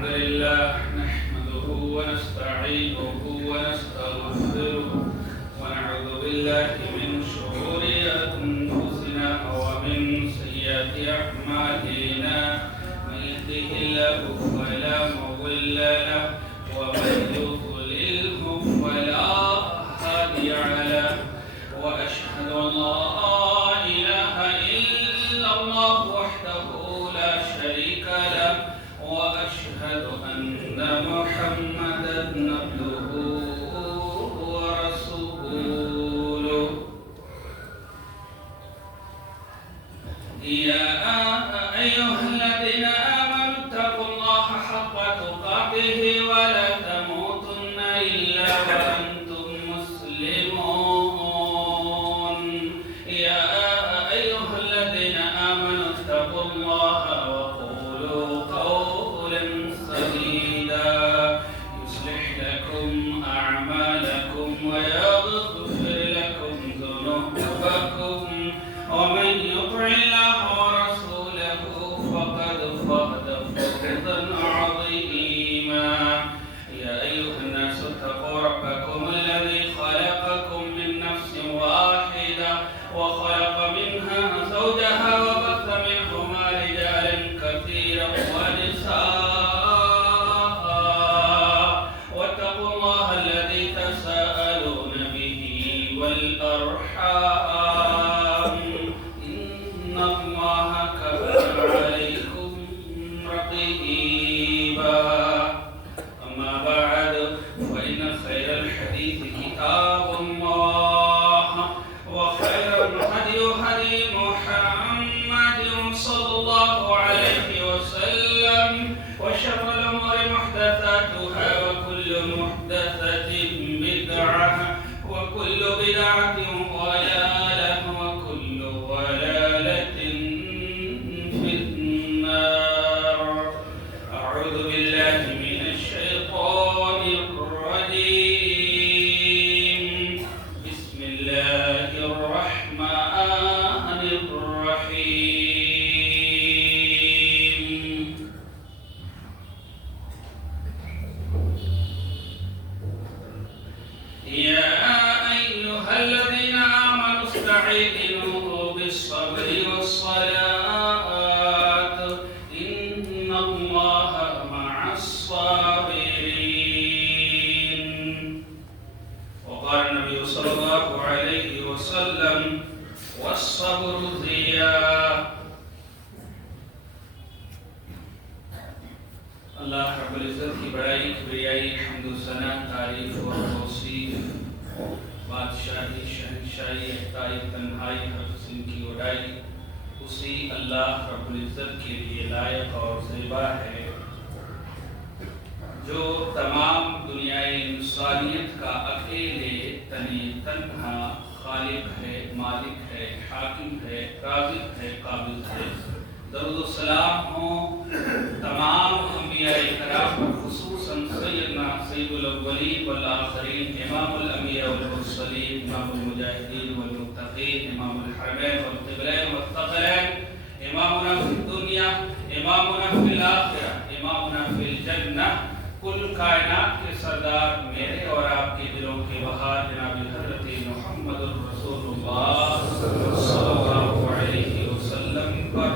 الحمد لله نحمده ونستعينه ونستغفره ونعوذ بالله من شرور أنفسنا ومن سيئات أعمالنا من يهده الله فلا مضل له ومن يضلله فلا هادي له وأشهد أن لا إله إلا الله وحده لا شريك له وأشهد أن محمدا عبده ورسوله يا أيها الذين آمنوا اتقوا الله حق تقاته ولا تموتن إلا وأنتم مسلمون يا أيها الذين آمنوا اتقوا الله وقولوا قولا سديدا يصلح لكم أعمالكم ويغفر لكم ذنوبكم ومن يطع الله ورسوله فقد فاز فوزا عظيما يا أيها الناس اتقوا ربكم الذي خلقكم من نفس واحدة وخلق منها زوجها وبث منهما رجالا كثيرا ونساء واتقوا الله الذي تساءلون به والأرحام إن الله كان عليكم رقيبا أما بعد فإن خير الحديث كتاب الله وخير الهدي هدي محمد صلى الله عليه وسلم وشر الأمور محدثاتها وكل محدثة بدعة وكل بدعة ضلالة وكل ضلالة في النار أعوذ بالله من الشيطان الرجيم بسم الله الرحمن الرحيم يا أيها الذين آمنوا استعينوا بالصبر والصلاة إن الله مع الصابرين وقال النبي صلى الله عليه وسلم والصبر ضياء اللہ رب العزت کی بڑائی کبریائی حمد و ثنا تعریف اور توصیف بادشاہی شہنشاہی احتائی تنہائی ہر قسم کی وڈائی اسی اللہ رب العزت کے لیے لائق اور زیبا ہے جو تمام دنیائے انسانیت کا اکیلے تنہا خالق ہے، مالک ہے، حاکم ہے، رازق ہے، قابض ہے۔ درود و سلام ہوں تمام انبیاء کرام پر، خصوصاً سیدنا سید الاولین والآخرین، امام الانبیاء والمرسلین، امام المجاہدین والمتقین، امام الحرمین والقبلین والثقلین، امامنا فی الدنیا، امامنا فی الآخرہ، امامنا فی الجنہ، کل کائنات کے سردار میرے اور آپ کے دلوں کے بہار جناب حضرت محمد رسول اللہ صلی اللہ علیہ وسلم پر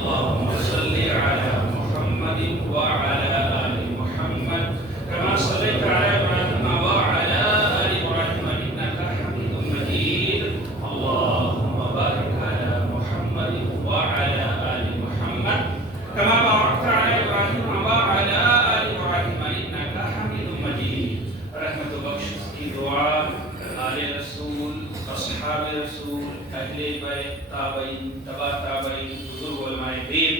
اللهم صل على محمد وعلى آل محمد كما صليت على إبراهيم وعلى آل إبراهيم إنك حميد مجيد اللهم بارك على محمد وعلى آل محمد كما باركت على إبراهيم وعلى آل إبراهيم إنك حميد مجيد رحمت بخش کی دعا آل رسول، اصحاب رسول، اہل بیت، تابعین، تبع تابعین، بزرگ علماء دین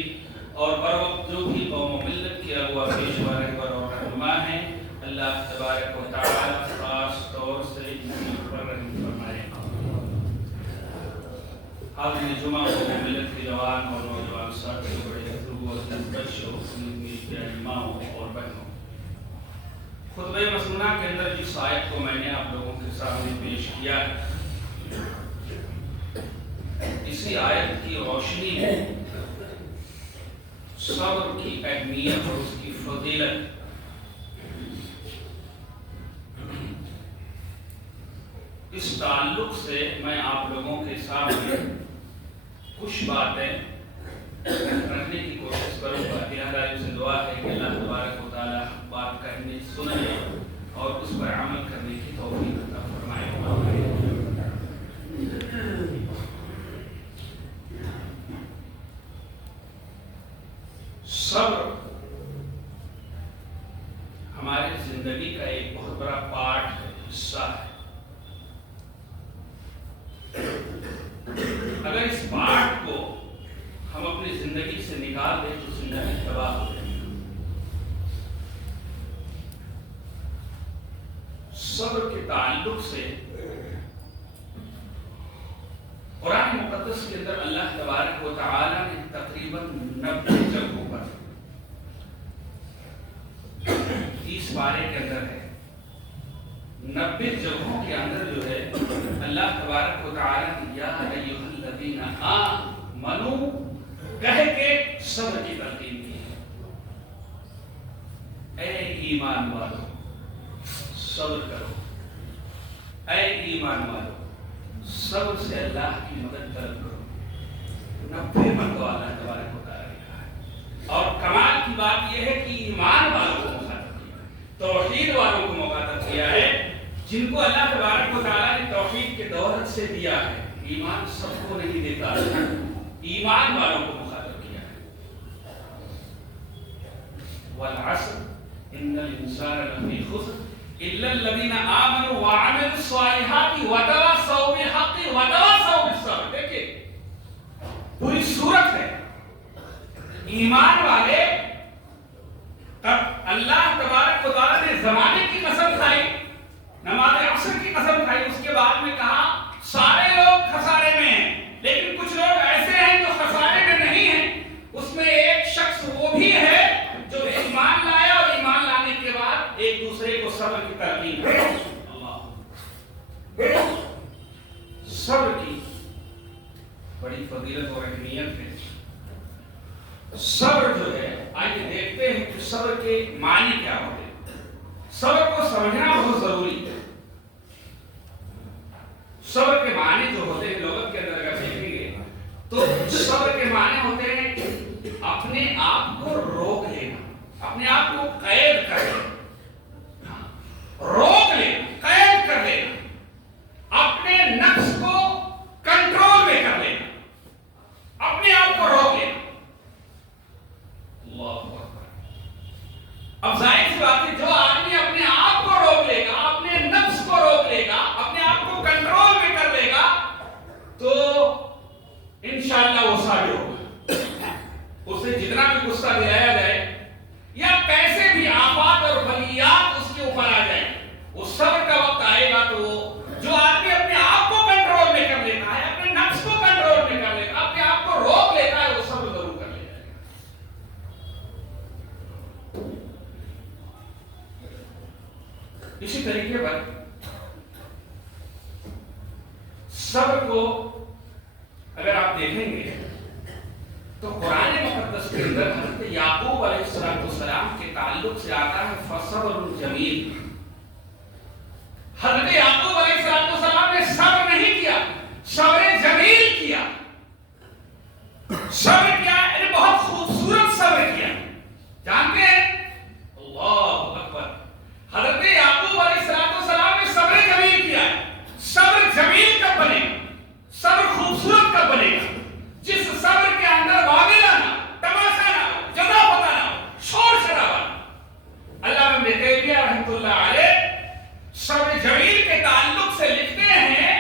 اور بروقت جو بھی قوم و ملت کے اغوا پیشوا رہبر اور رہنما ہیں، اللہ تبارک و تعالی خاص طور سے ان پر رحم فرمائے۔ حاضر جمعہ قوم و ملت کے جوان اور نوجوان ساتھی بڑے حضور و بچوں، میرے ماؤں اور بہنوں، خطبہ مسنونہ کے اندر جس آیت کو میں نے آپ لوگوں کے سامنے پیش کیا ہے، اسی آیت کی روشنی میں صبر کی اہمیت اور اس کی فضیلت اس تعلق سے میں آپ لوگوں کے سامنے کچھ باتیں رکھنے کی کوشش کروں گا. اللہ سے دعا ہے کہ اللہ تبارک و تعالیٰ بات کرنے سننے اور اس پر عمل کرنے کی توفیق عطا فرمائے. صبر ہماری زندگی کا ایک بہت بڑا پارٹ ہے، حصہ ہے. اگر اس پارٹ کو ہم اپنی زندگی سے نکال دیں تو زندگی تباہ ہو جائے گی. صبر کے تعلق سے قرآن مقدس کے اندر اللہ تبارک و تعالی نے تقریباً 90 جگہوں پر 30 پارے کے اندر ہے، 90 جگہوں کے اندر جو ہے اللہ تبارک و تعالی نے یا ایھا الذین آمنوا کہہ کے صبر کی تلقین کی ہے. اے ایمان والو صبر کرو، اے ایمان والو صبر سے اللہ کی مدد طلب کرو. 90 مرتبہ اللہ تبارک و تعالی نے کہا ہے. اور کمال کی بات یہ ہے کہ ایمان والوں کو مخاطب کیا ہے، توحید والوں کو مخاطب کیا ہے، جن کو اللہ تبارک و تعالی نے توحید کے دولت سے دیا ہے. ایمان سب کو نہیں دیتا، ایمان والوں کو مخاطب کیا ہے. والعصر ان الانسان لفی خسر الا الذین آمنوا وعملوا الصالحات وتواصوا بالحق وتواصوا بالصبر. دیکھیں پوری صورت ہے ایمان والے. تب اللہ تبارک و تعالی نے زمانے کی قسم کھائی، نماز عصر کی قسم کھائی، اس کے بعد میں کہا سارے لوگ خسارے میں ہیں، لیکن کچھ لوگ ایسے ہیں جو خسارے میں نہیں ہیں. اس میں ایک شخص وہ بھی ہے جو ایمان لایا اور ایمان لانے کے بعد ایک دوسرے کو صبر کی تلقین کی. صبر کی بڑی فضیلت اور اہمیت ہے. صبر جو ہے آئیے دیکھتے ہیں کہ صبر کے معنی کیا ہوتے ہیں. صبر کو سمجھنا بہت ضروری ہے. صبر کے معنی جو ہوتے ہیں لغت کے اندر اگر دیکھیں گے تو صبر کے معنی ہوتے ہیں اپنے آپ کو روک لینا، اپنے آپ کو قید کر لینا، روک لینا، قید کر لینا، اپنے نفس کو کنٹرول میں کر لینا، اپنے آپ کو روک لینا. اللہ اکبر. اب ظاہر سی بات ہے جو آدمی اپنے آپ کو روک لے گا، اپنے نفس کو روک لے گا، اپنے آپ کو کنٹرول میں کر لے گا تو انشاءاللہ وہ صابر ہوگا. اسے جتنا بھی غصہ دلایا جائے یا کیسے بھی آفات اور بلیات اس کے اوپر آ جائیں، وہ صبر کا وقت آئے گا تو جو آدمی اپنے آپ کو کنٹرول میں کر لیتا ہے، اپنے نفس کو کنٹرول میں کر لیتا ہے، اپنے آپ کو روک لیتا ہے، وہ صبر ضرور کر لیتا ہے. اسی طریقے پر صبر کو اگر آپ دیکھیں گے تو قرآن مقدس کے اندر حضرت یعقوب علیہ السلام کے تعلق سے آتا ہے فصبر جمیل. حضرت یعقوب علیہ السلام نے صبر نہیں کیا، صبر جمیل کیا. صبر کیا یعنی بہت خوبصورت صبر کیا. جانتے ہیں اللہ اکبر، حضرت یعقوب علیہ السلام نے صبر جمیل کیا. صبر جمیل کب بنے گا، صبر خوبصورت کب بنے گا؟ جس صبر کے اندر واویلا نہ، تماشا نہ ہو، جزا پتہ نہ ہو، شور شرابہ. علامہ ابن تیمیہ رحمۃ اللہ علیہ صبر جمیل کے تعلق سے لکھتے ہیں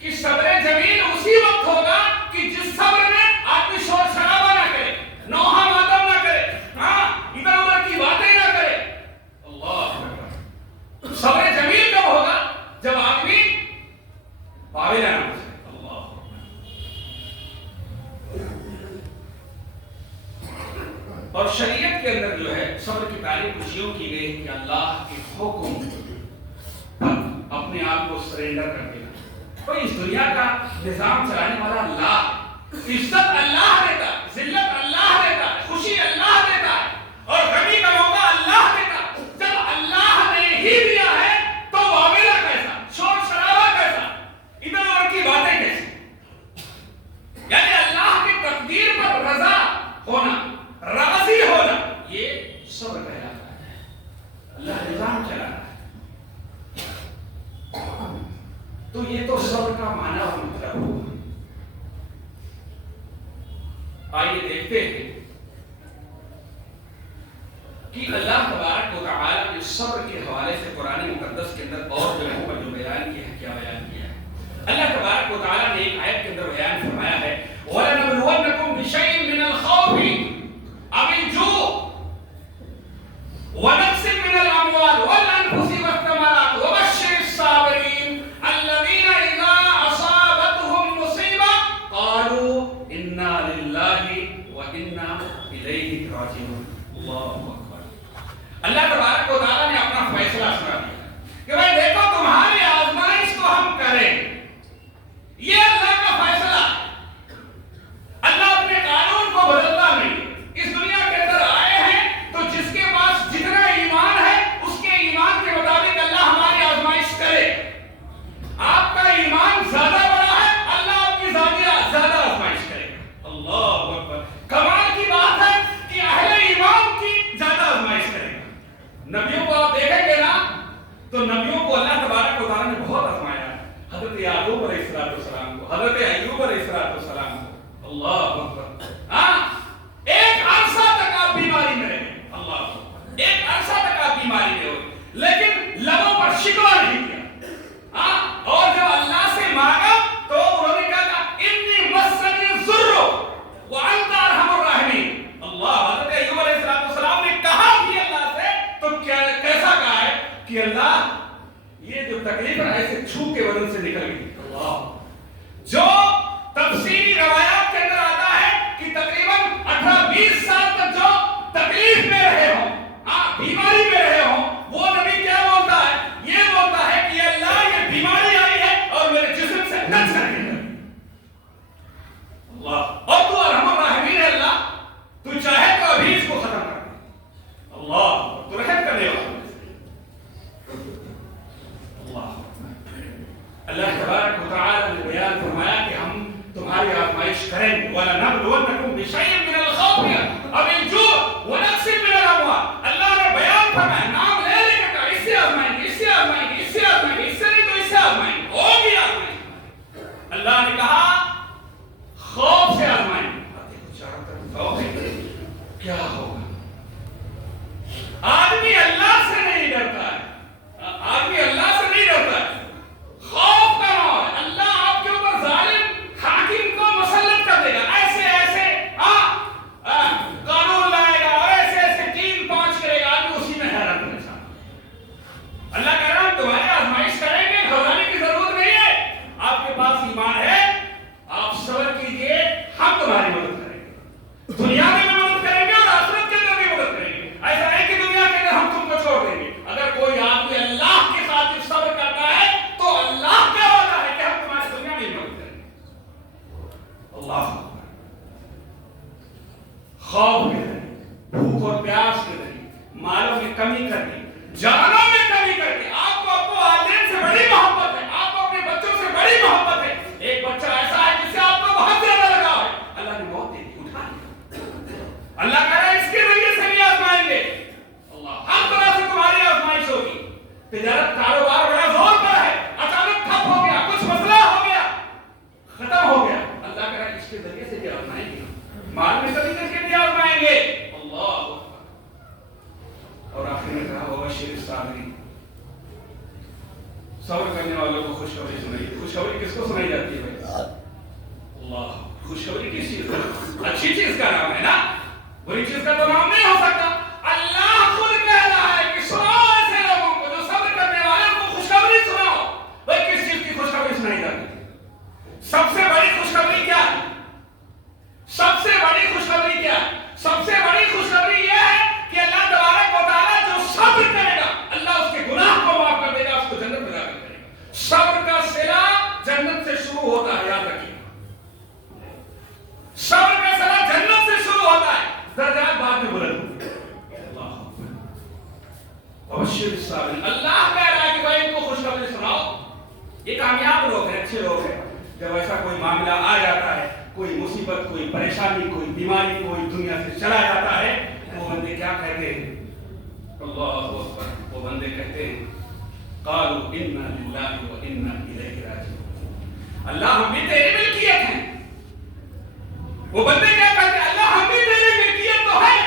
کہ صبر جمیل اسی وقت ہوگا کہ جس صبر میں آدمی شور شرابہ نہ کرے، نوحہ ماتم نہ کرے، ادھر ادھر کی باتیں نہ کرے. اللہ اکبر. صبر جمیل کب ہوگا؟ جب آدمی واویلا نہ ہو. اور شریعت کے اندر جو ہے صبر کی تعریف کچھ یوں کی گئی کہ اللہ کے حکم پر اپنے آپ کو سرینڈر کر دینا. کوئی اس دنیا کا نظام چلانے والا اللہ، عزت اللہ دیتا، ذلت اللہ دیتا، خوشی اللہ ہونا، راضی ہونا، یہ صبر کہلاتا ہے. اللہ نظام چلا رہا ہے. تو یہ تو صبر کا معنی اور مطلب ہوا. آئیے دیکھتے ہیں کہ اللہ تبارک و تعالیٰ نے صبر کے حوالے سے قرآن مقدس کے اندر اور جگہوں پر جو بیان کیا ہے، کیا بیان کیا ہے. اللہ تبارک و تعالیٰ نے ایک آیت کے اندر بیان فرمایا ہے وَلَنَبْلُوَنَّكُمْ بِشَيْءٍ مِّنَ الْخَوْفِ أَوِ الْجُوعِ وَنَقْصٍ مِّنَ الْأَمْوَالِ وَالْأَنفُسِ وَالثَّمَرَاتِ وَبَشِّرِ الصَّابِرِينَ الَّذِينَ إِذَا أَصَابَتْهُمْ مُصِيبَةٌ قَالُوا إِنَّا لِلَّهِ وَإِنَّا إِلَيْهِ رَاجِعُونَ. اللہ اکبر. اللہ تبارک و تعالیٰ نے اپنا فیصلہ سنا دیا کہ بھائی دیکھو تمہاری آزمائش کو ہم کریں. یہ اللہ کا فیصلہ. اللہ اپنے قانون کو بدلتا نہیں. اس دنیا کے اندر آئے ہیں تو جس کے پاس جتنا ایمان ہے اس کے ایمان کے مطابق اللہ ہماری آزمائش کرے. آپ کا ایمان زیادہ بڑا ہے، اللہ آپ کی زیادہ آزمائش کرے. اللہ اکبر. کمال کی بات ہے کہ اہل ایمان کی زیادہ آزمائش کرے گا. نبیوں کو آپ دیکھیں گے نا تو نبیوں کو اللہ تبارک و تعالیٰ نے بہت آزمایا. حضرت یعقوب علیہ السلام کو، حضرت ایوب علیہ السلام کو. اللہ اکبر. ہاں ایک عرصہ تک آپ بیماری میں رہے. اللہ اکبر. ایک عرصہ تک آپ بیماری میں ہوئے لیکن لبوں پر شکوہ نہیں کیا. ہاں اور جب اللہ سے مانگا تو انہوں نے کہا انی مسنی الضر وانت ارحم الراحمین. اللہ حضرت ایوب علیہ السلام نے کہا بھی اللہ سے تو کیسا کہا ہے کہ اللہ یہ جو تکلیف ہے ایسے چھو کے بدن سے نکل گئی. اللہ جو تفسیری روایات کے اندر آتا ہے کہ تقریباً 18-20 سال تک جو تکلیف میں رہے ہوں، ہاں بیماری میں رہے ہوں، وہ نبی کیا بولتا ہے؟ یہ بولتا ہے کہ اللہ یہ بیماری آئی ہے اور میرے جسم سے ٹچ کر کے اللہ اور تو ارحم الراحمین ہے. اللہ تو چاہے تو ابھی اس کو ختم کر دے. اللہ تو رحم کرنے والا. اللہ تبارک و تعالیٰ نے بیان فرمایا کہ ہم تمہاری آزمائش کریں گے. وَلَنَبْلُوَنَّكُمْ بِشَيْءٍ مِّنَ الْخَوْفِ أَوِ الْجُوعِ وَنَقْصٍ مِّنَ الْأَمْوَالِ. اللہ نے بیان فرمایا، نام لے لے کے کہا اس سے آزمائیں گے، اس سے آزمائیں گے، اس سے آزمائیں گے، اس سے نہیں تو اس سے آزمائیں گے. ہوگی آزمائش. اللہ نے کہا خوف سے آزمائیں گے. خوف ہے کیا ہوگا؟ آدمی اللہ سے نہیں ڈرتا ہے. آدمی اللہ سے نہیں ڈرتا ہے. خوف کا نام ہے. اللہ آپ کے اوپر ظالم حاکم کو مسلط کر دے گا. ایسے ایسے قانون لائے گا اور ایسے ایسے 3-5 کرے گا. آدمی اسی میں حیران پریشان. اللہ کہہ رہا ہم تمہاری آزمائش کریں گے، گھبرانے کی ضرورت نہیں ہے. آپ کے پاس ایمان ہے، آپ صبر کیجئے، ہم تمہاری مدد کریں گے. دنیا میں بھی مدد کریں گے اور آخرت کے اندر بھی مدد کریں گے. ایسا نہیں کہ دنیا کے اندر ہم تم کو چھوڑ دیں گے. اگر کوئی آدمی اللہ کے ساتھ صبر کرتا ہے تو اللہ کا وعدہ ہے کہ ہم تمہاری دنیا میں مدد کریں گے. اللہ خوف کے ذریعے، بھوک اور پیاس کے ذریعے، مالوں میں کمی کر دی، جانوں میں کمی کر دی. آپ کو اپنے والدین سے بڑی محبت ہے، آپ کو اپنے بچوں سے بڑی محبت ہے. ایک بچہ ایسا ہے جس سے آپ کو بہت زیادہ لگاؤ ہے، اللہ نے موت دے دی، اٹھا لیا. اللہ کہہ رہا ہے اس کے ذریعے سے بھی آزمائیں گے. اللہ ہر طرح سے تمہاری آزمائش ہوگی. تجارت کاروبار بڑا زور پر ہے، اچانک ٹھپ ہو گیا، کچھ مسئلہ ہو گیا، ختم ہو گیا. اللہ کہہ رہا ہے اس کے ذریعے سے بھی آزمائیں گے. مال میں کمی کر کے بھی آزمائیں گے. اللہ اور آخر میں کہا وَبَشِّرِ الصَّابِرِينَ. صبر کرنے والوں کو خوشخبری سنائی. خوشخبری کس کو سنائی جاتی ہے بھائی؟ اللہ. خوشخبری کس چیز کا؟ اچھی چیز کا نام ہے نا، بری چیز کا تو نام نہیں ہو سکتا. اللہ خود کہہ رہا ہے کہ سناؤ ایسے لوگوں کو جو صبر کرنے والوں کو خوشخبری سناؤ. بھائی کس چیز کی خوشخبری سنائی جاتی ہے؟ سب سے بڑی خوشخبری کیا ہے؟ سب سے بڑی خوشخبری کیا ہے؟ سب سے بڑی خوشخبری یہ ہے کہ اللہ تبارک و تعالیٰ جو صبر کرے گا اللہ اس کے گناہ کو معاف کر دے گا، اس کو جنت میں داخل کرے گا. صبر کا صلہ جنت سے شروع ہوتا ہے، یاد رکھیے. صبر کا صلہ جنت سے شروع ہوتا ہے، درجات بعد میں بلند ہوتے ہیں. اللہ وبشر الصابرین. اللہ کہہ رہا ہے کہ بھائی ان کو خوشخبری سناؤ. یہ کامیاب لوگ ہیں، اچھے لوگ ہیں. جب ایسا کوئی معاملہ آ جاتا ہے، کوئی مصیبت، کوئی پریشانی، کوئی بیماری، کوئی دنیا سے چلا جاتا ہے، وہ بندے کیا کہتے ہیں؟ اللہ اکبر، وہ بندے کہتے ہیں قالوا انا للہ وانا الیہ راجعون، اللہ ہم بھی تیری ملکیت ہیں۔ وہ بندے کیا کہتے ہیں؟ اللہ ہم بھی تیری ملکیت تو ہے،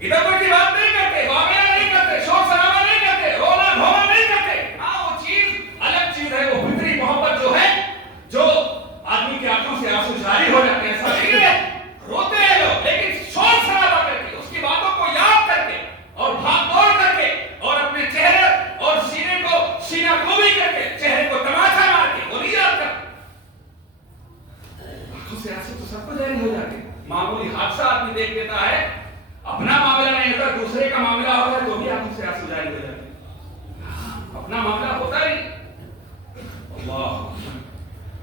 ادھر کوئی بات نہیں کرتے، واقعہ نہیں کرتے، شور شرابہ نہیں کرتے، رونا دھونا نہیں کرتے۔ ہاں وہ چیز الگ چیز ہے، وہ فطری محبت جو ہے، جو آدمی کی آنکھوں سے آنسو جاری ہو جاتے ہیں، ایسا نہیں ہے، روتے ہیں لوگ، لیکن شور شرابہ کر کے، اس کی باتوں کو یاد کر کے اور بھاگ دوڑ کر کے اور اپنے چہرے اور سینے کو سینہ گوبی کر کے، چہرے کو تماچا مار کے وہ نہیں یاد کرتے۔ آنکھوں سے آنسو تو سب کو جاری ہو جاتے ہیں، معمولی حادثہ آدمی دیکھ لیتا ہے، اپنا معاملہ نہیں ہوتا، دوسرے کا معاملہ ہوتا ہے تو بھی آنکھوں سے آنسو جاری ہو جاتے ہیں، اپنا معاملہ ہوتا ہی۔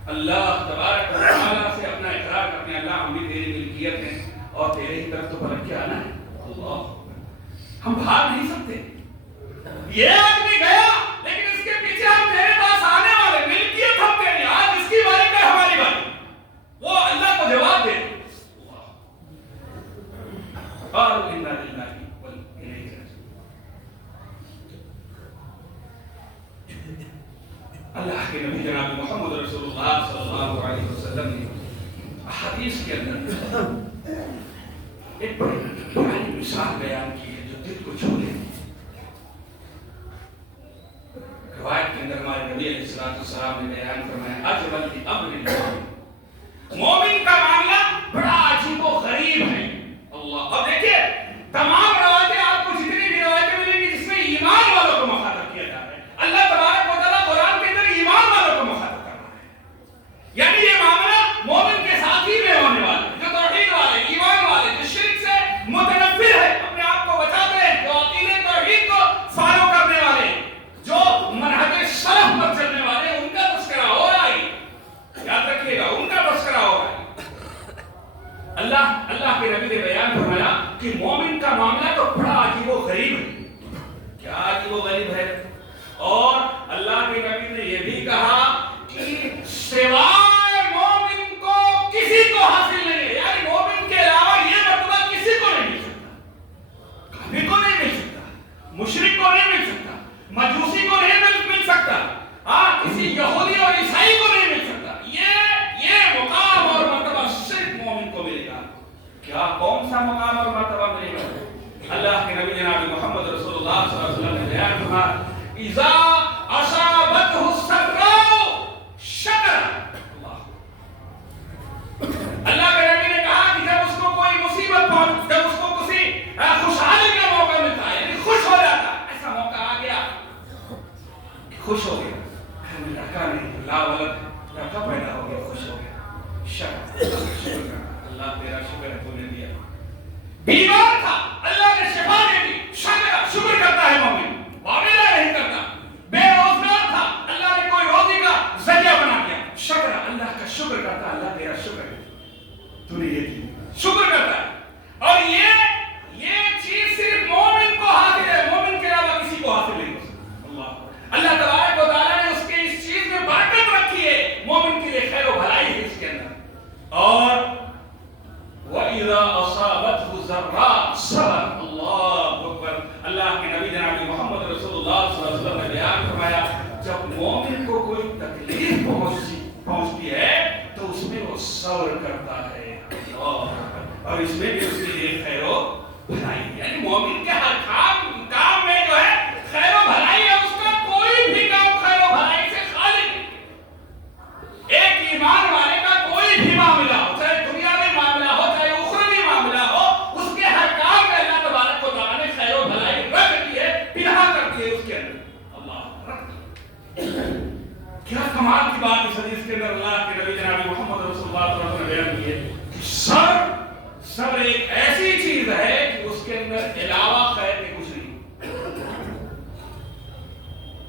اللہ تبارک و تعالیٰ سے اپنا اقرار کرتے ہیں، اللہ ہم بھی تیری ملکیت ہیں اور تیرے ہی طرف تو پلٹ کے آنا ہے۔ اللہ، ہم بھاگ نہیں سکتے، یہ آدمی گیا لیکن اس کے پیچھے ہم تیرے پاس آنے والے، ملکیت ہم تیری، آج اس کی باری کا ہماری باری، وہ اللہ کو جواب دے۔ قالوا انا للہ والیہ راجعون۔ اللہ کے نبی جناب محمد رسول اللہ صلی اللہ علیہ وسلم نے حدیث کے اندر ایک بڑی پیاری مثال بیان کی ہے جو دل کو چھو لیتی ہے۔ روایت کے اندر ہمارے نبی علیہ السلام نے بیان فرمایا عجبا لامر المؤمن، مومن کا معاملہ بڑا عجیب و غریب ہے۔ اللہ، اب دیکھیے تمام روایتیں آپ کو جتنی بھی روایتیں ملیں گی جس میں ایمان والوں کو مخاطب کیا جا رہا ہے، اللہ تبارک و تعالیٰ قرآن کے اندر ایمان والوں کو مخاطب کر رہا ہے، یعنی یہ معاملہ مومن کے ساتھ ہی میں ہونے والا ہے، جو توحید والے، ایمان والے، جو شرک سے متنفر ہے، اپنے آپ کو بچاتے ہیں، جو عقیدے توحید کو فالو کرنے والے، جو منہج سلف پر چلنے والے، ان کا تذکرہ ہو رہا ہے، یاد رکھیے گا، ان کا تذکرہ ہو رہا ہے۔ اللہ کے نبی نے بیان فرمایا کہ مومن کا معاملہ تو بڑا عجیب و غریب ہے۔ کیا عجیب و غریب ہے؟ اور اللہ کے نبی نے یہ بھی کہا کہ سوائے مومن کو کسی کو حاصل نہیں ہے، یعنی مومن کے علاوہ یہ مرتبہ کسی کو نہیں مل سکتا، کافر کو نہیں مل سکتا، مشرک کو نہیں مل سکتا، مجوسی کو نہیں مل سکتا، ہاں کسی یہودی اور عیسائی کو نہیں مل سکتا، یہ مقام اور مرتبہ صرف مومن کو ملے گا۔ کیا کون سا مقام اور مرتبہ ملے گا؟ اللہ کے نبی جناب محمد رسول اللہ صلی اللہ علیہ وسلم نے بیان فرمایا اذا اصابته السراء شکر، اللہ کے نبی نے کہا کہ جب اس کو کوئی مصیبت پہنچ، جب اس کو کسی خوشحالی کا موقع ملتا ہے، یعنی خوش ہو جاتا ہے، ایسا موقع آ گیا خوش ہو گیا، لڑکا نہیں لا ولد، لڑکا پیدا ہو گیا، خوش ہو گیا، شکر اللہ تیرا شکر ہے تو نے دیا، بیمار تھا اللہ نے شفا دے دی، شکر کرتا ہے مومن، معاملہ نہیں کرتا، بے روزگار تھا اللہ نے کوئی روزی کا ذریعہ بنا دیا، شکر اللہ کا شکر کرتا، اللہ تیرا شکر ہے تو نے یہ دی، شکر کرتا ہے۔ اور یہ چیز صرف مومن کو حاصل ہے، مومن کے علاوہ کسی کو حاصل نہیں ہو سکتا۔ اللہ تبارک و تعالیٰ نے اس کے اس چیز میں برکت رکھی ہے، مومن کے لیے خیر و بھلائی ہے اس کے اندر۔ اور وَإِذَا أَصَابَتْهُ ضَرَّاءٌ صَبَرَ، اللہ اکبر، اللہ کے نبی جناب محمد رسول اللہ صلی اللہ علیہ وسلم نے بیان فرمایا جب مومن کو کوئی تکلیف پہنچتی ہے تو اس میں وہ صبر کرتا ہے، اور اس میں بھی اس کے لیے خیر و بھلائی، یعنی مومن کے ہر کام میں جو ہے خیر و بھلائی ہے، اس کا کوئی بھی کام خیر و بھلائی سے خالی نہیں۔ ایک ایمان والے کا کوئی بھی معاملہ ہو، چاہے دنیاوی معاملہ ہو چاہے اخروی معاملہ ہو، اس کے ہر کام میں اللہ تبارک و تعالیٰ نے خیر و بھلائی رکھ دی ہے، پنہا کر دی ہے اس کے اندر، اللہ رکھ دی۔ کیا کمال کی بات اس حدیث کے اندر اللہ کے نبی جناب محمد رسول اللہ صلی اللہ علیہ وسلم نے بیان کی ہے کہ صبر ایک ایسی چیز ہے کہ اس کے اندر علاوہ خیر کے کچھ نہیں۔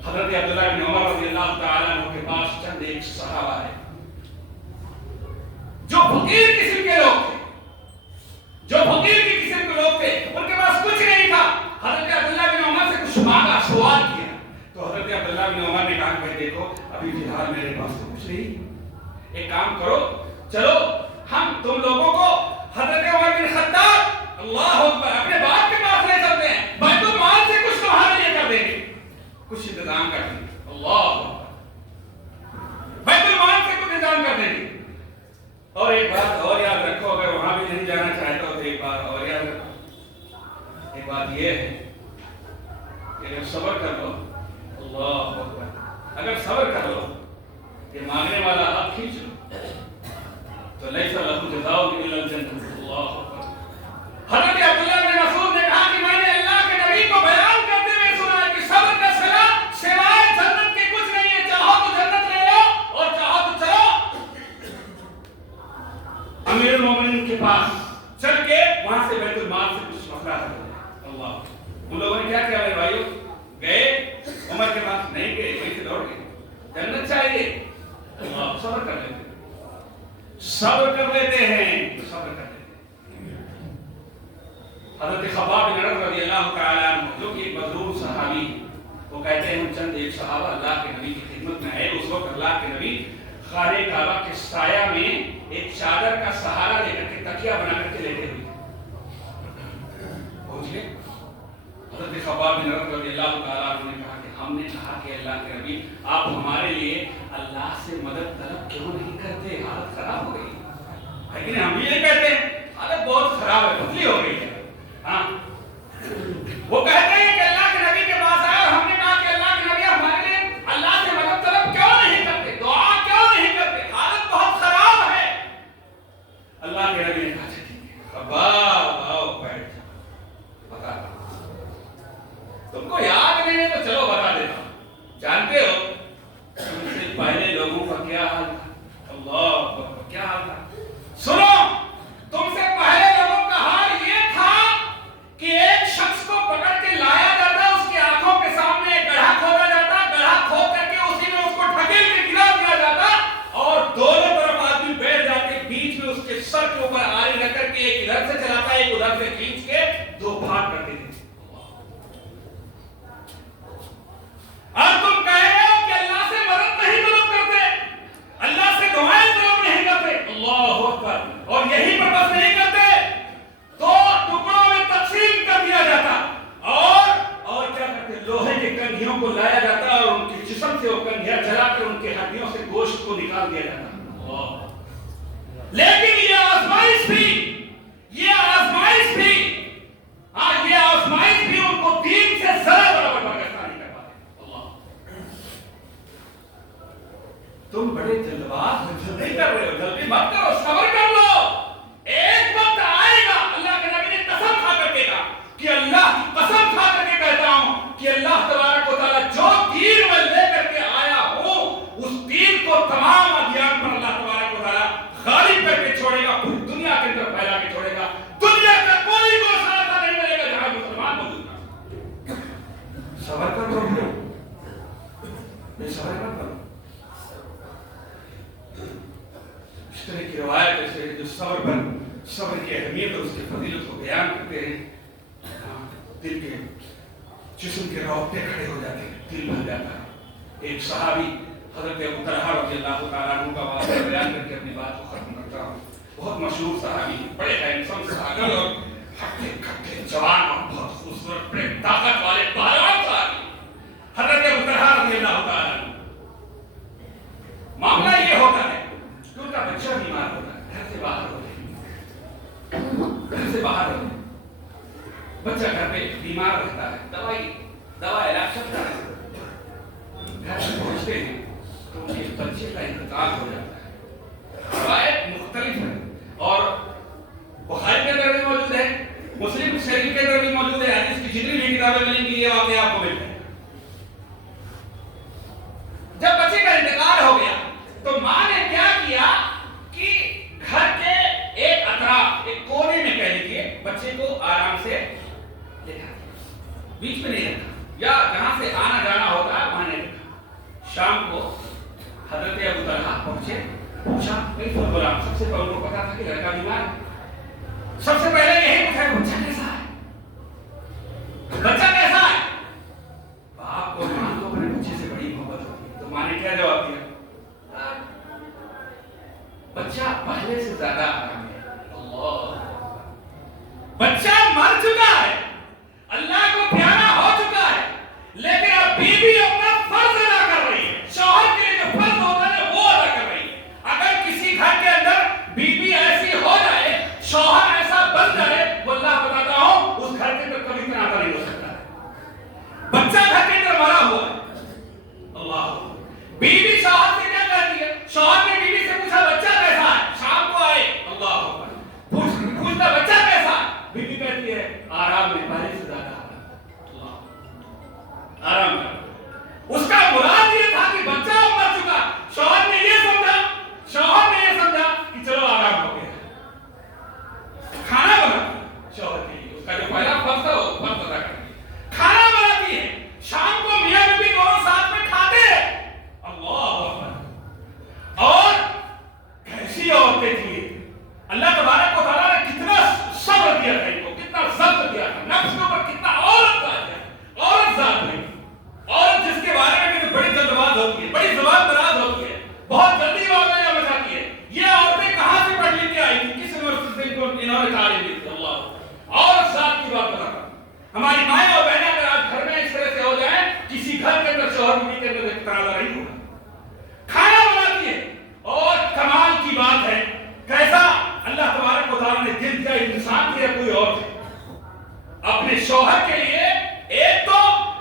حضرت عبداللہ بن عمر رضی اللہ تعالیٰ عنہ کے پاس چند ایک صحابہ ہے جو فقیر قسم کے لوگ تھے، جو فقیر کی قسم کے لوگ تھے، ان کے پاس کچھ نہیں تھا۔ حضرت عبداللہ بن عمر سے کچھ مانگا، سوال کیا، تو حضرت عبداللہ بن عمر نے کہا کہ دیکھو ابھی فی الحال میرے پاس تو کچھ نہیں، ایک کام کرو چلو ہم تم لوگوں کو حضرت عمر بن خطاب اللہ اکبر اپنے باپ کے پاس لے چلتے ہیں، بیت المال سے کچھ تمہارے لیے کر دیں گے، کچھ انتظام کر دیں گے، اللہ اکبر، بیت المال سے کچھ انتظام کر دیں گے۔ اور ایک بات اور یاد رکھو، اگر وہاں بھی نہیں جانا چاہتے ہو تو ایک بات اور یاد رکھو، ایک بات یہ ہے کہ اگر صبر کر لو، اللہ اکبر، اگر صبر کر لو کہ مانگنے والا ہاتھ کھینچ لو تو لیس لہ جزاء الا الجنہ، اللہ اکبر۔ حضرت عبداللہ بن مسعود نے کہا کہ میں نے اللہ کے نبی کو بیان کرتے ہوئے سنا ہے کہ صبر کا صلہ سوائے جنت کے کچھ نہیں ہے، چاہو تو جنت لے لو اور چاہو تو چلو امیر المومنین کے پاس چل کے وہاں سے بیت المال سے کچھ مسئلہ حل ہو جائے۔ اللہ، ان لوگوں نے کیا کیا میرے بھائیو؟ گئے عمر کے پاس، نہیں گئے وہیں سے لوٹ گئے، جنت چاہیے، اللہ صبر کر لیتے ہیں، صبر کر لیتے ہیں، صبر کر لیتے ہیں۔ حضرت خباب بن عرب رضی اللہ تعالیٰ عنہ جو کہ ایک مظلوم صحابی، وہ کہتے ہیں ہم چند ایک صحابہ اللہ کے نبی کی خدمت میں آئے، اس وقت اللہ کے نبی خانہ کعبہ کے سایہ میں ایک چادر کا سہارا لے کر کے تکیہ بنا کر کے لیٹے ہوئے پہنچ گئے۔ حضرت خباب بن عرب رضی اللہ تعالیٰ عنہ نے کہا کہ ہم نے کہا کہ اللہ کے نبی آپ ہمارے لیے اللہ سے مدد طلب کیوں نہیں کرتے؟ حالت خراب ہو گئی ہے کہ نہیں؟ ہم یہ کہتے ہیں حالت بہت خراب ہے، بدلی ہو گئی ہے۔ ہاں وہ کہتے ہیں کہ اللہ کے نبی کے پاس آئے اور ہم نے کہا کہ اللہ کے نبی ہمارے لیے اللہ سے مدد طلب کیوں نہیں کرتے، دعا کیوں نہیں کرتے، حالت بہت خراب ہے۔ اللہ کے نبی نے کہا ٹھیک ہے خباب آؤ بیٹھ جاؤ، بتا تم کو یاد نہیں ہے تو چلو بتا دیتا ہوں۔ جانتے ہو تم سے پہلے لوگوں کا کیا حال تھا؟ اللہ اکبر، کیا حال تھا؟ سنو، تم سے پہلے لوگوں کا حال یہ تھا کہ ایک شخص کو پکڑ کے لایا جاتا، اس کی آنکھوں کے سامنے ایک گڑھا کھودا جاتا، گڑھا کھود کر کے اسی میں اس کو ڈھکیل کے گرا دیا جاتا اور دونوں طرف آدمی بیٹھ جاتے، بیچ میں اس کے سر کے اوپر آری رکھ کر کے ایک ادھر سے چلاتا ایک ادھر سے کھینچ کے دو بھاگ کر دیتے۔ اور تم کہہ رہے ہو کہ اللہ سے مدد نہیں طلب کرتے، اللہ سے دعائیں طلب نہیں کرتے، اللہ اکبر، اور یہی پر بس نہیں کرتے، دو ٹکڑوں میں تقسیم کر دیا جاتا اور کیا کرتے؟ لوہے کے کنگھیوں کو لایا جاتا اور ان کے جسم سے وہ کنگھیاں جلا کر ان کے ہڈیوں سے گوشت کو نکال دیا جاتا۔ لیکن یہ آزمائش بھی ہاں یہ آزمائش بھی ان کو دین سے ذرا برابر برکت نہیں کر پاتے۔ اللہ، تم بڑے جلد باز جلدی کر رہے ہو، جلدی مت کرو، صبر کر لو، ایک وقت آئے گا۔ اللہ کے نبی نے قسم کھا کر کے کہا کہ اللہ کی قسم کھا کر کے کہتا ہوں کہ اللہ تبارک و تعالیٰ جو دین میں لے کر کے آیا ہوں اس دین کو تمام ادیان پر اللہ تبارک و تعالیٰ غالب کر کے چھوڑے گا، پوری دنیا کے اندر پھیلا کے چھوڑے گا۔ دنیا کا کوئی گوشہ ایسا نہیں ملے گا جہاں مسلمان موجود نہ۔ صبر کر لو، صبر کر لو۔ اس طرح کی روایت ہے جو صبر کی اہمیت اور اس کی فضیلت کو بیان کرتے ہیں، دل کے جسم کے روتے کھڑے ہو جاتے ہیں، دل بھر جاتا ہے۔ ایک صحابی حضرت ابو طلحہ رضی اللہ تعالیٰ عنہ کا واقعہ بیان کر کے اپنی بات کو ختم کرتا ہوں۔ بہت مشہور صحابی، بڑے ہینڈسم صحابی اور ہٹے کٹے جوان اور بہت خوبصورت، بڑے طاقت والے پہلوان صحابی حضرت ابو طلحہ رضی اللہ تعالیٰ عنہ۔ معاملہ یہ ہوتا ہے کہ ان کا بچہ بیمار ہوتا ہے، گھر سے باہر ہوتے ہیں، بچہ گھر پہ بیمار رہتا ہے، دوا علاج چلتا ہے، گھر سے پہنچتے ہیں تو ان کے بچے کا انتقال ہو جاتا ہے۔ روایت مختلف ہے اور بخاری کے اندر بھی موجود ہے، مسلم شریف کے اندر بھی موجود ہے، حدیث کی جتنی بھی کتابیں ملیں گی یہ واقعہ آپ کو ملتا ہے۔ جب بچے کا انتقال ہو گیا تو ماں نے کیا کیا کہ گھر کے ایک اطراف، ایک کونے میں کہہ لیجیے، بچے کو آرام سے لے جایا، بیچ میں نہیں رکھا، یا جہاں سے آنا جانا ہوتا ہے وہاں نہیں رکھا۔ شام کو حضرت ابو طلحہ پہنچے، پوچھا کیف الغلام، سب سے پہلے ان کو پتا تھا کہ لڑکا بیمار ہے، سب سے پہلے یہی پوچھا بچہ کیسا ہے، بچہ کیسا ہے؟ باپ کو ماں کو اپنے بچے سے بڑی محبت ہوتی ہے، تو ماں نے کیا جواب دیا؟ بچہ پہلے بچہ مر چکا ہے، اللہ کو پیارا ہو چکا ہے، لیکن اب بیوی اپنا فرض ادا کر رہی ہے، شوہر کے لیے جو فرض ہوتا ہے وہ ادا کر رہی ہے۔ اگر کسی گھر کے اندر بیوی ایسی ہو جائے، شوہر ایسا بن جائے، وہ اللہ بتاتا ہوں اس گھر کے اندر کبھی تنازع نہیں ہو سکتا ہے۔ بچہ گھر کے اندر مرا ہوا ہے، اللہ، بیوی شوہر سے کیا کہتی ہے؟ شوہر نے بیوی سے پوچھا بچہ کیسا ہے؟ شام کو آئے، اللہ پوچھتا بچہ کیسا ہے؟ بیوی کہتی ہے آرام میں، پہلے سے زیادہ آرام کر۔ اس کا مراد یہ تھا کہ بچہ مر چکا، شوہر نے یہ سمجھا کہ چلو آرام ہو گیا۔ کھانا بناتی ہے شوہر کے لیے، اس کا جو پہلا فرض تھا وہ فرض ادا کر دیا۔ کھانا بناتی ہے، شام کو میاں بیوی دونوں ساتھ میں کھاتے ہیں، اللہ اکبر۔ اور کیسی عورتیں تھیں، اللہ تبارک و تعالیٰ نے کتنا صبر دیا تھا ان کو، کتنا ضبط دیا تھا نفس کے اوپر، کتنا عورت ذات میں، عورت جس کے بارے میں بڑی جلد باز ہوتی ہے، بڑی زبان دراز ہوتی ہے، بہت جلدی بازیاں مچاتی ہے۔ یہ عورتیں کہاں سے پڑھ لکھ کے آئی تھی، کس یونیورسٹی سے انہوں نے تعلیم لی تھی؟ اللہ، عورت ذات کی بات بتاتا ہوں۔ ہماری مائیں اور بہنیں اگر آج گھر میں اس طرح سے ہو جائیں، کسی گھر کے اندر شوہر بیوی کے اندر تنازع نہیں ہوگا۔ کھانا بناتی ہے، اور کمال کی بات ہے کیسا اللہ تبارک و تعالیٰ نے دل دیا انسان کے کوئی اور اپنے شوہر کے لیے، ایک تو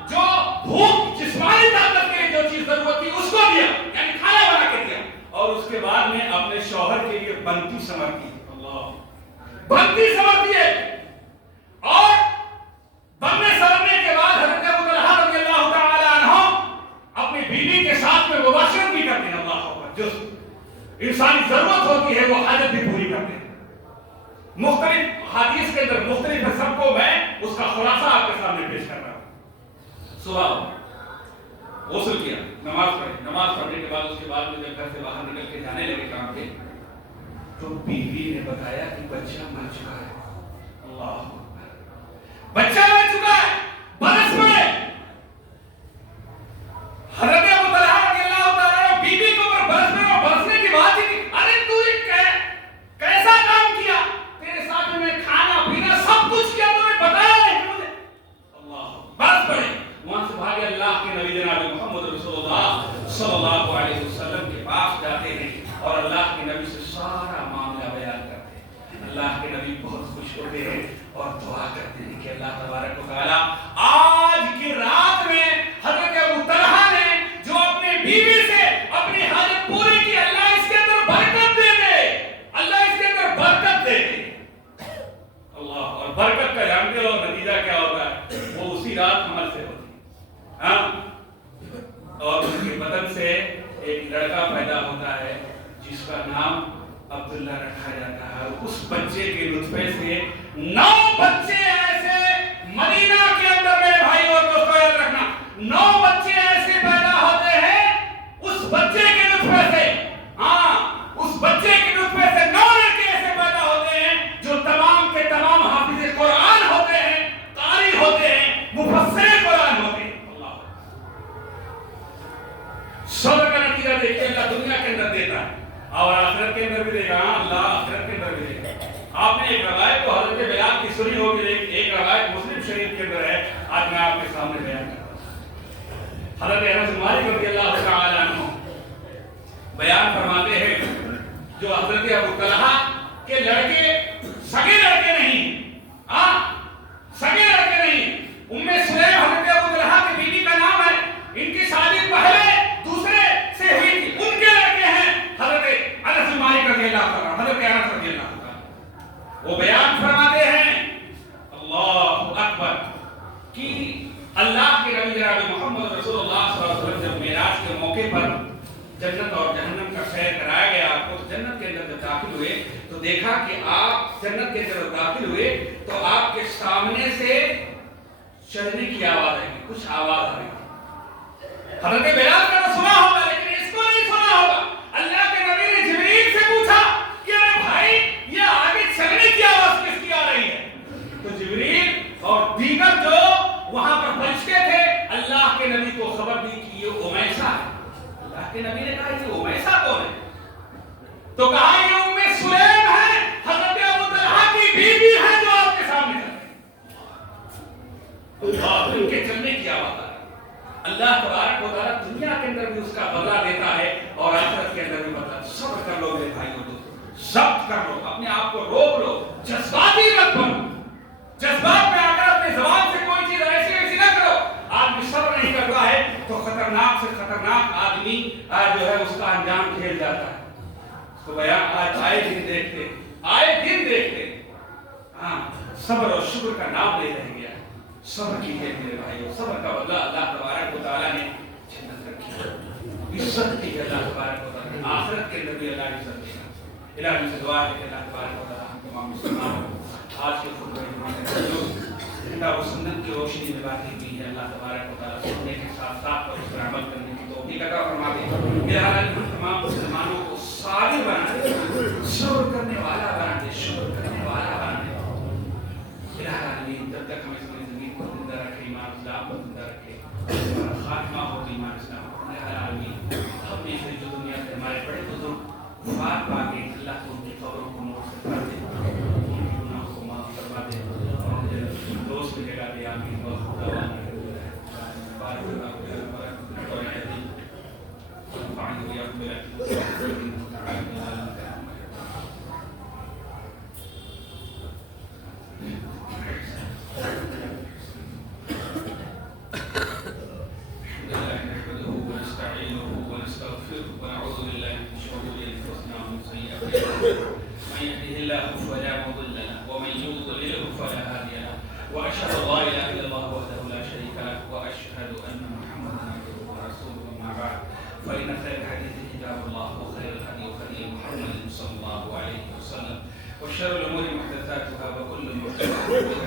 جو بھوک جسمانی طاقت کے لیے جو چیز ضرورت تھی اس کو دیا، یعنی کھانا بنا کے دیا، اور اس کے بعد میں اپنے شوہر کے لیے بنتی سمرتی، اللہ بنتی سمرتی ہے۔ اور بننے سمرنے کے بعد حضرت ابو طلحہ رضی اللہ تعالی عنہ اپنی بیوی کے ساتھ میں مباشرت بھی کرتے ہیں، اللہ اکبر، جو انسانی ضرورت ہوتی ہے وہ حاجت بھی پوری کرتے ہیں۔ مختلف حدیث کے اندر مختلف ہے، سب کو میں اس کا خلاصہ آپ کے سامنے پیش کر رہا ہوں۔ صبح غسل کیا، نماز پڑھی، نماز پڑھنے کے بعد اس کے بعد میں جب گھر سے باہر نکل کے جانے لگے کام پہ، تو بیوی نے بتایا کہ بچہ مر چکا ہے، اللہ بچہ مر چکا ہے، برس پڑے۔ حضرت ابو طلحہ رضی اللہ تعالیٰ عنہ بیوی کو برسنے کی بات ہی نہیں، ارے تو کیسا کام کیا، تیرے ساتھ میں کھانا پینا سب کچھ کیا، تمہیں بتایا نہیں مجھے، اللہ برس پڑے۔ وہاں سے بھاگے اللہ کے نبی جناب محمد رسول اللہ صلی اللہ علیہ وسلم کے پاس جاتے ہیں اور اللہ کے نبی سے سارا معاملہ بیان کرتے ہیں۔ اللہ کے نبی بہت خوش ہوتے ہیں اور دعا کرتے ہیں کہ اللہ تبارک و تعالیٰ آج کی رات میں حضرت ابو طلحہ نے جو اپنے بیوی سے اپنی حاجت پوری کی، اللہ اس کے اندر برکت دے دے، اللہ اس کے اندر برکت دے دے، اللہ۔ اور برکت کا جانتے ہو نتیجہ کیا ہوتا ہے؟ وہ اسی رات حمل سے ہوتی ہے، ہاں، اور ان کے بدن سے ایک لڑکا پیدا ہوتا ہے جس کا نام عبداللہ رکھا جاتا ہے۔ اس بچے کے نطفے سے 9 بچے ایسے مدینہ کے اندر، میرے بھائی اور دوستو یاد رکھنا، 9 بچے ایسے پیدا ہوتے ہیں اس بچے کے نطفے سے، ہاں اس بچے کے نطفے سے 9 لڑکے ایسے پیدا ہوتے ہیں جو تمام کے تمام حافظ قرآن ہوتے ہیں، قاری ہوتے ہیں، مفسر قرآن ہوتے ہیں، اللہ۔ صبر کا نتیجہ دیکھیں اللہ دنیا کے اندر دیتا ہے اور آخرت کے اندر بھی دے گا، اللہ آخرت کے اندر بھی دے گا۔ آپ نے ایک روایت کو حضرت بلال کی سنی ہوگی، ایک روایت مسلم شریف کے اندر ہے، آج میں آپ کے سامنے بیان کرتا ہوں۔ حضرت انس بن مالک رضی اللہ تعالی عنہ بیان فرماتے ہیں، جو حضرت ابو طلحہ کے لڑکے سگے لڑکے نہیں، ہاں سگے لڑکے نہیں، ام سلیم حضرت ابو طلحہ کی بیوی کا نام ہے، ان کی شادی پہلے دوسرے سے ہوئی تھی، ان کے لڑکے ہیں حضرت انس بن مالک رضی اللہ تعالی، حضرت انس رضی اللہ تعالی۔ وہ بیان فرماتے ہیں اللہ اکبر کہ اللہ کے نبی جناب محمد رسول اللہ صلی اللہ علیہ وسلم جب معراج کے موقع پر جنت اور جہنم کا سیر کرایا گیا آپ کو، جنت کے اندر جب داخل ہوئے تو دیکھا کہ آپ جنت کے اندر داخل ہوئے تو آپ کے سامنے سے چلنے کی آواز آئی، کچھ آواز آئی۔ حضرت بلال کا سنا ہوگا لیکن اس کو نہیں سنا ہوگا۔ اللہ کے نبی نے جبریل سے پوچھا کہ اے بھائی یہ آگے چلنے کی آواز کس کی آ رہی ہے؟ تو جبریل اور دیگر جو وہاں پر فرشتے تھے اللہ کے نبی کو خبر دی کہ یہ امیسا ہے۔ اللہ کے نبی نے کہا یہ امیسا کون ہے؟ تو کہا یہ ام سلیم ہے، حضرت ابو طلحہ کی بیوی ہے جو آپ کے سامنے اللہ ان کے چلنے کی آواز آ رہی ہے. اللہ تبارک و تعالیٰ دنیا کے اندر بھی اس کا بدلہ دیتا ہے اور آخرت کے اندر بھی بدلہ. صبر کر لو میرے بھائیو دوستو, ضبط کر لو, اپنے آپ کو روک لو, جذباتی مت بنو. جذبات میں آ کر اپنی زبان سے کوئی چیز ایسی ویسی نہ کرو. آدمی صبر نہیں کرتا ہے تو خطرناک سے خطرناک آدمی جو ہے اس کا انجام کھیل جاتا ہے. تو بیان آج آئے دن دیکھتے ہاں صبر اور شکر کا نام لے رہ گیا. صبر کیجیے میرے بھائیو, صبر کا بدلہ اللہ تبارک و تعالیٰ نے جنت رکھی ہے. عزت کی ہے اللہ تبارک و تعالیٰ نے, آخرت کے اندر بھی اللہ عزت دے گا. الہی سے دعا ہے کہ اللہ تبارک و تعالیٰ ہم تمام مسلمانوں آج کے خطبے جو کتاب و سنت کی روشنی میں باتیں کی ہے, اللہ تبارک و تعالیٰ سننے کے ساتھ ساتھ اور اس پر عمل کرنے کی توفیق عطا فرما دے. میرا الہی ہم تمام مسلمانوں کو صابر بنا دے, صبر کرنے والا بنا دے, شکر کرنے والا بنا دے. الہی جب تک ہمیں زمین کو زندہ رکھے, ایمان اسلام کو زندہ رکھے, خاتمہ ہو ایمان اسلام کو. الہی ہم میں سے جو دنیا سے ہمارے بڑے بزرگ وفات پا گئے, اللہ کو ان کی قبروں کو نور سے بھر دے, گناہوں کو معاف فرما دے, دوست کی جگہ دے. آمین. وأشهد أن لا إله إلا الله وحده لا شريك له وأشهد أن محمدا عبده ورسوله. أما بعد فإن خير الحديث كتاب الله وخير الهدي هدي محمد صلى الله عليه وسلم وشر الأمور محدثاتها وكل محدثة